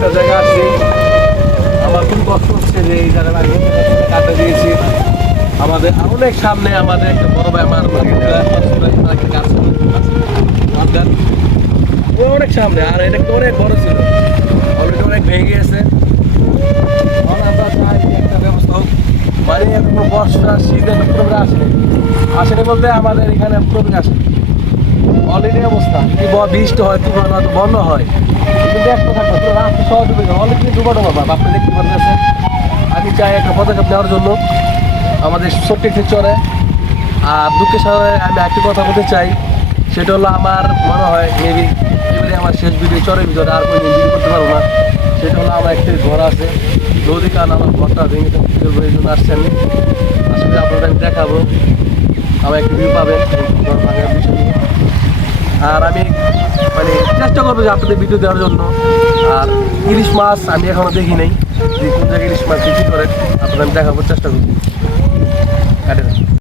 একটা জায়গা আছে। আমার খুব কষ্ট হচ্ছে যে এই জায়গাটা কাটা দিয়েছি। আমাদের অনেক সামনে আমাদের একটা বড় গাছ। ও অনেক সামনে, আর এটা অনেক বড় ছিল। অলরেডি অনেক ভেঙে হোক। মানে বর্ষা শীত একটা প্রবলেম আসেনি আসেনি বলতে আমাদের এখানে আসে অলরেডি অবস্থা। বৃষ্টি হয়, তুফান হয় হয়। রাস্তা সহজ ডুবে যাবে অলরেডি ডুবা ডুবা আপনি দেখতে পারতেছেন আমি চাই একটা পদক্ষেপ নেওয়ার জন্য আমাদের ছোট্ট একটি চরে আর দুঃখের সাথে আমি একটি কথা বলতে চাই সেটা হলো আমার মনে হয় মেবি এবারে আমার শেষ ভিডিও চরের ভিতরে আর কোনো ভিডিও করতে পারব না সেটা হলো আমার একটি ঘর আছে যদি কারণ আমার ঘরটা ভেঙে জন্য আসছেন আসলে আপনাদের দেখাবো আমার একটি ভিউ পাবেন ঘর ভাঙার বিষয়। আর আমি মানে চেষ্টা করব যে আপনাদের ভিডিও দেওয়ার জন্য। আর ইলিশ মাছ আমি এখনও দেখি নাই। যে কোন জায়গায় ইলিশ মাছ বিক্রি করে আপনাদের আমি দেখাবো, চেষ্টা করব।